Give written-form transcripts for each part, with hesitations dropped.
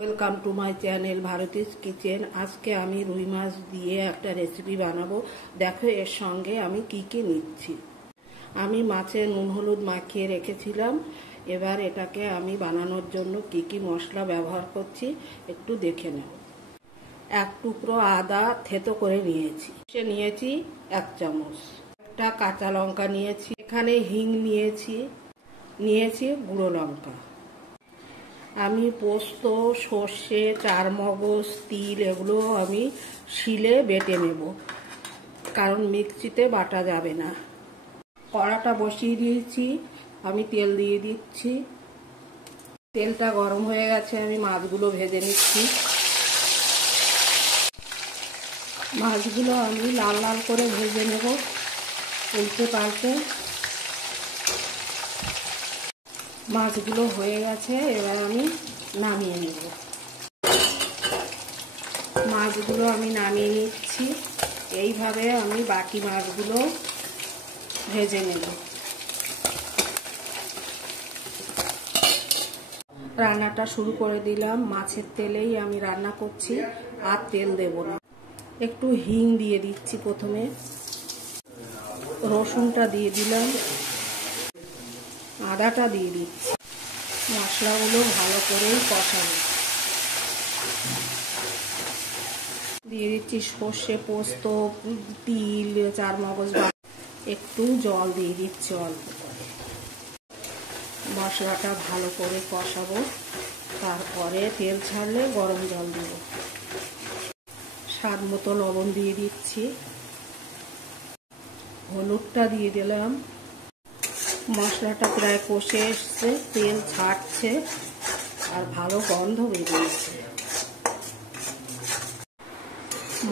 Welcome to my channel Bharati's kitchen. আজকে আমি রুই মাছ দিয়ে একটা রেসিপি বানাবো। দেখো এর সঙ্গে আমি কি কি নিচ্ছি। আমি মাছে নুন হলুদ মাখিয়ে রেখেছিলাম। এবার এটাকে আমি বানানোর জন্য কি কি মশলা ব্যবহার করছি একটু দেখে নেব। এক টুকরো আদা থেতো করে নিয়েছি, নিয়েছি 1 চামচ। একটা কাঁচা লঙ্কা নিয়েছি, এখানে হিং নিয়েছি গুঁড়ো লঙ্কা। আমি পোস্ত, সর্ষে, চারমগজ, তিল এগুলো আমি শিলে বেটে নেব, কারণ মিক্সিতে বাটা যাবে না। কড়াটা বসিয়ে দিয়েছি, আমি তেল দিয়ে দিচ্ছি। তেলটা গরম হয়ে গেছে, আমি মাছগুলো ভেজে নিচ্ছি। মাছগুলো আমি লাল লাল করে ভেজে নেব, উল্টে পাল্টে। মাছগুলো হয়ে গেছে, এবার আমি নামিয়ে নেব। মাছগুলো আমি নামিয়ে নিচ্ছি। এইভাবে আমি বাকি মাছগুলো ভেজে নেব। রান্নাটা শুরু করে দিলাম। মাছের তেলেই আমি রান্না করছি, আর তেল দেব না। একটু হিং দিয়ে দিচ্ছি প্রথমে, রসুনটা দিয়ে দিলাম, আদাটা দিয়ে দিচ্ছি। মশলাগুলো ভালো করে কষাবো। দিয়ে দিচ্ছি সর্ষে, পোস্ত, তিল, চারমগজ। একটু জল দিয়ে দিচ্ছি অল্প করে। মশলাটা ভালো করে কষাবো, তারপরে তেল ছাড়লে গরম জল দেব। স্বাদ মতো লবণ দিয়ে দিচ্ছি, হলুদটা দিয়ে দিলাম। মশলাটা প্রায় কষে এসছে, তেল ছাড়ছে আর ভালো গন্ধ বেরিয়েছে।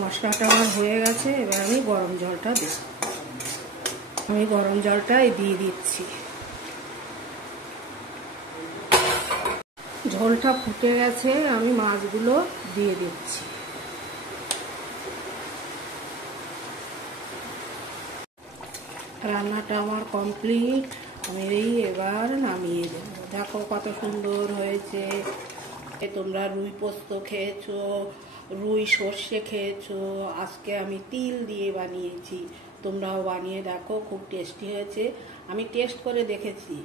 মশলাটা আমার হয়ে গেছে, এবার আমি গরম জলটা দেব। আমি গরম জলটাই দিয়ে দিচ্ছি। ঝোলটা ফুটে গেছে, আমি মাছগুলো দিয়ে দিচ্ছি। রান্নাটা আমার কমপ্লিট, আমি এবার নামিয়ে দেব। দেখো কত সুন্দর হয়েছে। তোমরা রুই পোস্ত খেয়েছো, রুই সর্ষে খেয়েছো, আজকে আমি তিল দিয়ে বানিয়েছি। তোমরাও বানিয়ে দেখো, খুব টেস্টি হয়েছে। আমি টেস্ট করে দেখেছি।